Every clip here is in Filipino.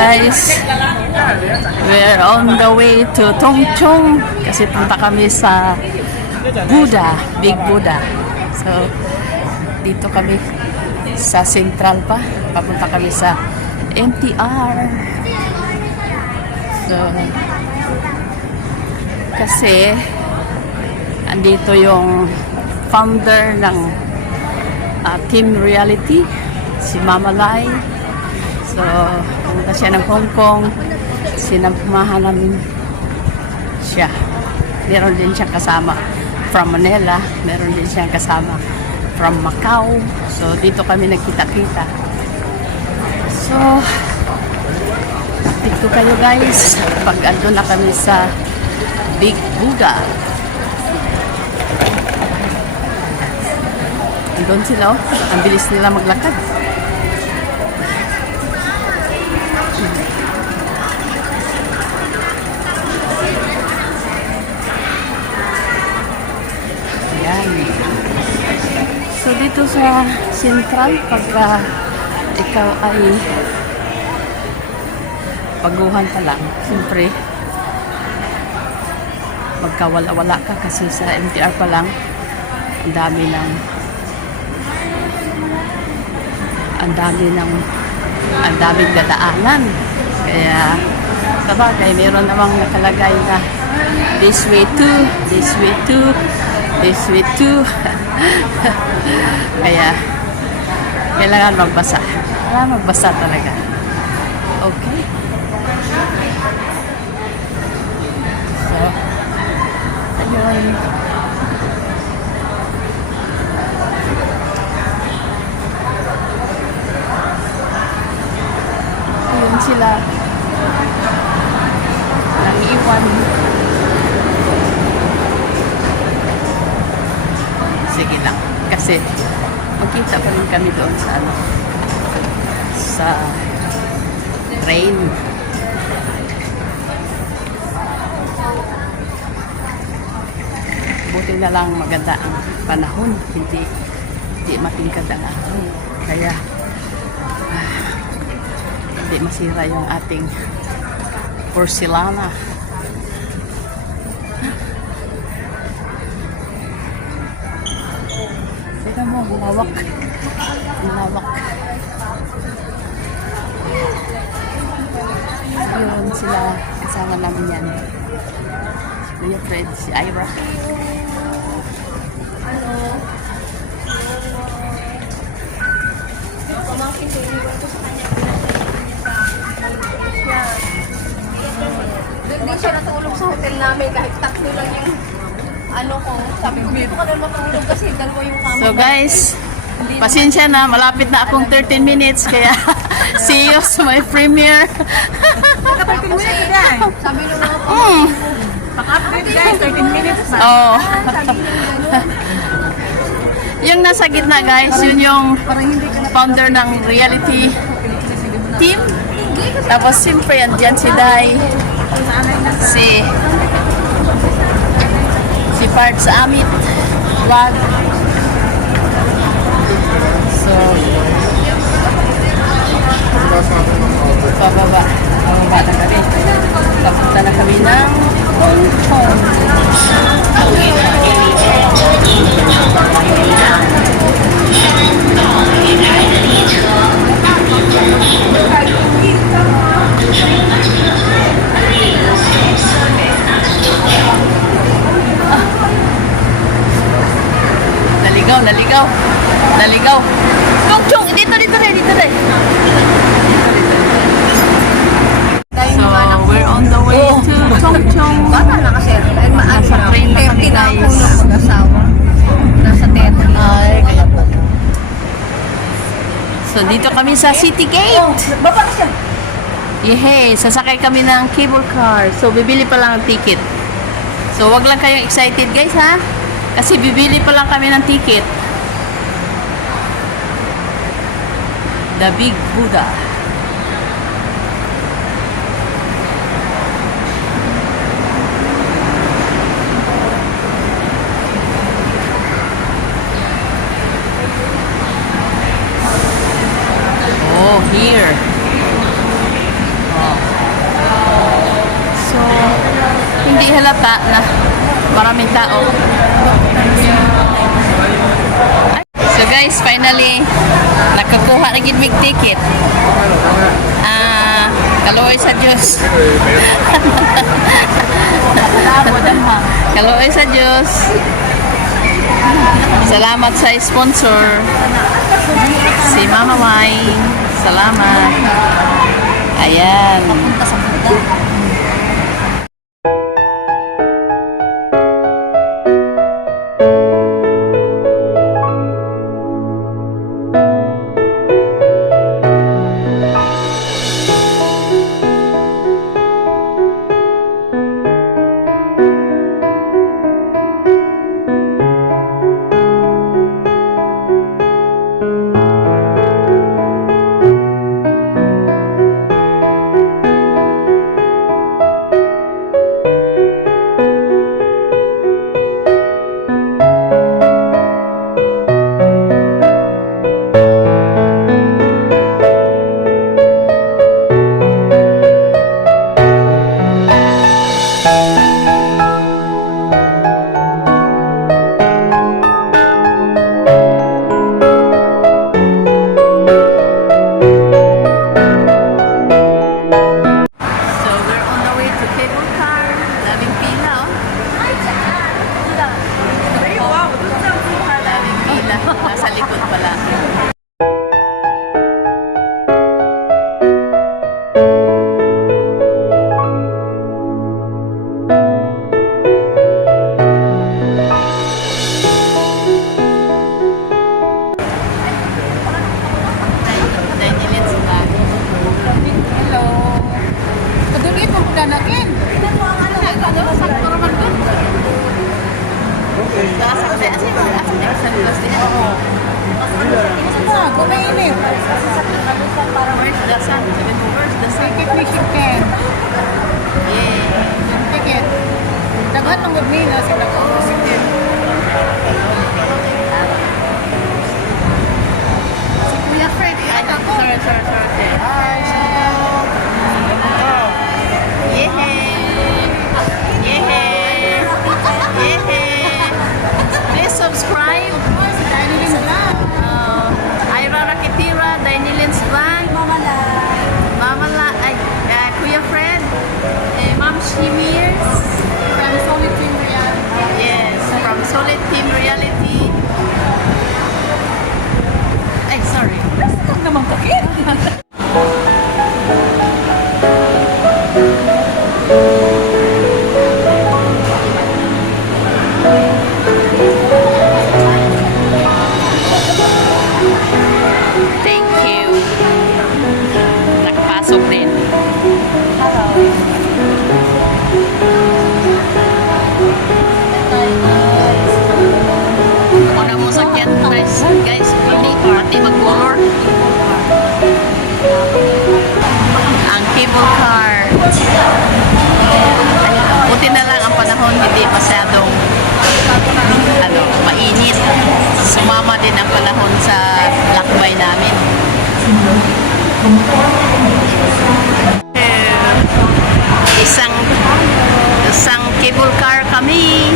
guys, we're on the way to Tongchong kasi punta kami sa Buddha, Big Buddha. So, dito kami sa Central pa. Papunta kami sa MTR. So, kasi andito yung founder ng Team Reality, si Mama Lai. So, pumunta siya ng Hong Kong. Sinamahan namin siya. Meron din siyang kasama from Manila. Meron din siyang kasama from Macau. So, dito kami nagkita-kita. So, dito kayo guys. Pag ando na kami sa Big Buddha. Andun sila, oh. Ang bilis nila maglakad. So dito sa Central, pagka ikaw ay baguhan pa lang, siyempre magkawala-wala ka kasi sa MTR pa lang ang daming dadaanan. Kaya sabagay meron namang nakalagay na this way to, this way to, this way to. Kaya kailangan magbasa. Kailangan magbasa talaga. Okay. So, ayun. Ayun sila. Nang-iwan. Sige lang. Kasi magkita pa rin kami doon sa sa train. Buti na lang maganda ang panahon. Hindi matingkad ang araw. Kaya hindi masira yung ating porcelana. Tignan mo, malawak. Malawak. Yun sila, kasama namin yan. Si Kuya Fred, si Ira. Hello. Doon siya natulog sa hotel namin kahit tatlo lang yung ano ko. Sabi ko, dito ka na matulog kasi dalawa yung kama. So guys, pasensya na, malapit na akong 13 minutes kaya see you sa my premiere. Sabi nung mga Paka-update guys, 13 minutes na. Oh. Yung nasa gitna guys, yun yung founder ng reality team. Tapos siyempre andyan si Dai, si Parts Amit Vlog. So pababa na kami. Papunta na kami ng Hong Kong. Naligaw. Chung, dito rin. So, we're on the way to Tongchong. bata na kasi. Ay, Nasa train na kami 30 na ako guys. ng mag-asawa. Nasa 30. Ay, kaya pala. So, dito kami sa City Gate. Baba ka siya. Yehey, sasakay kami ng cable car. So, bibili pa lang ang ticket. So, wag lang kayong excited guys ha. Kasi bibili pa lang kami ng ticket. The Big Buddha. here. finally, nakakuha na gid mig ticket. Kaluoy sa Diyos. Kaluoy sa Diyos. Salamat sa sponsor. Si Mama Wine. Salamat. Ayan. Papunta sa Buda. Nasa likod pala. Hello. Kadungit mo pagdanakin. Kumainit. Where's the sun? Where's the sun? Ticket ni chicken. Yeah. Ticket. Dagat ng gabina sila ko. Sige. Si Kuya Fred, Ay, iyak ako. sorry. Please subscribe. Si Dani din lang. Ira Rakitira, Dainilins Blanc, Mamala, Kuya Fred, Ma'am Shimirs. From Solid Team Reality. Yes, from Solid Team Reality. Ay, sorry. Huwag naman bakit. Thank you. Nakapasok din. Una mo sakyan, guys. Guys, hindi pati mag-color. Ang cable car. Buti na lang ang panahon, hindi masyadong mainit. Sumama din ang panahon sa lakbay namin. Isang cable car kami.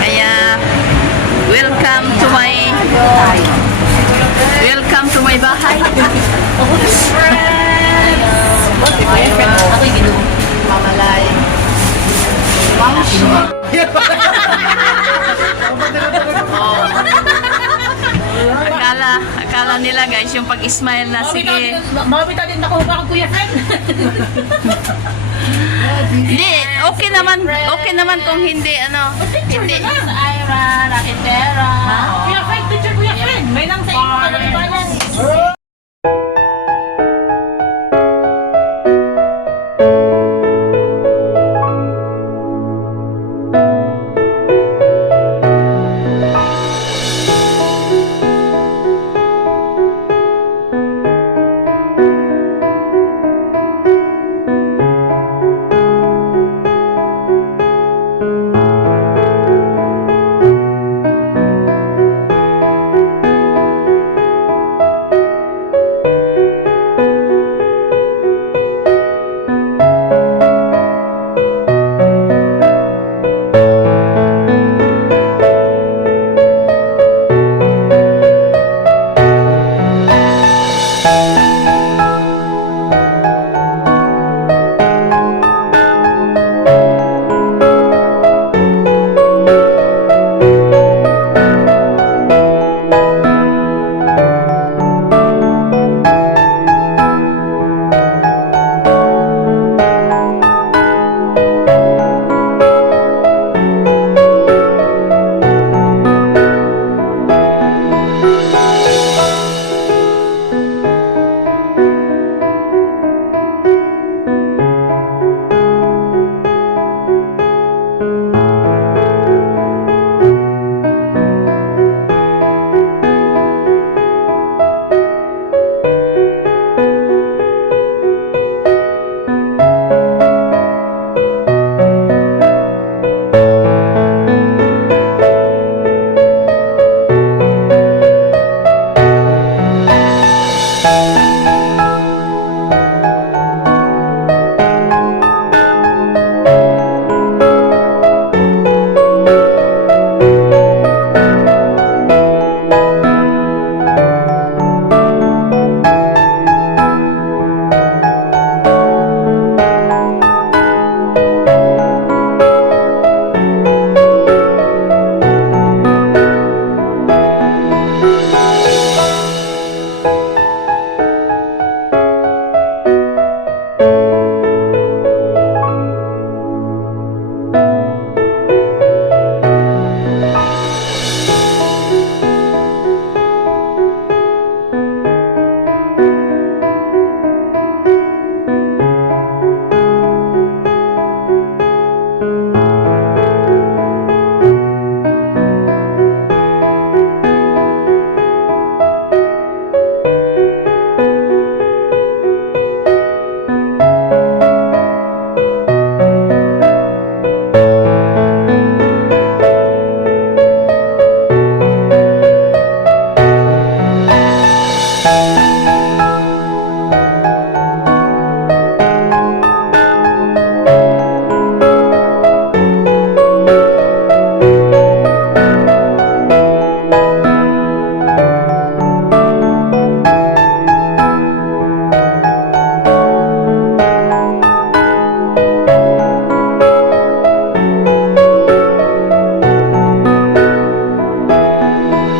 Kaya welcome to my bahay. Ako yung Mamalay. Akala nila guys yung pag-smile na sige. Mabita din ako ba Kuya Fred? Hindi, okay naman kung hindi hindi. Ira, Rakitera. Kuya Fred, picture Kuya Fred. May lang sa iyo kagalibayan.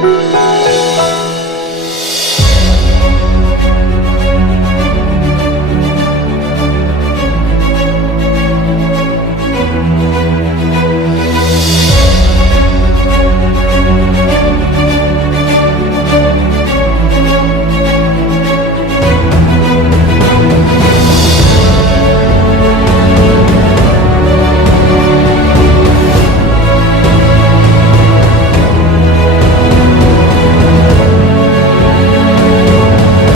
Bye.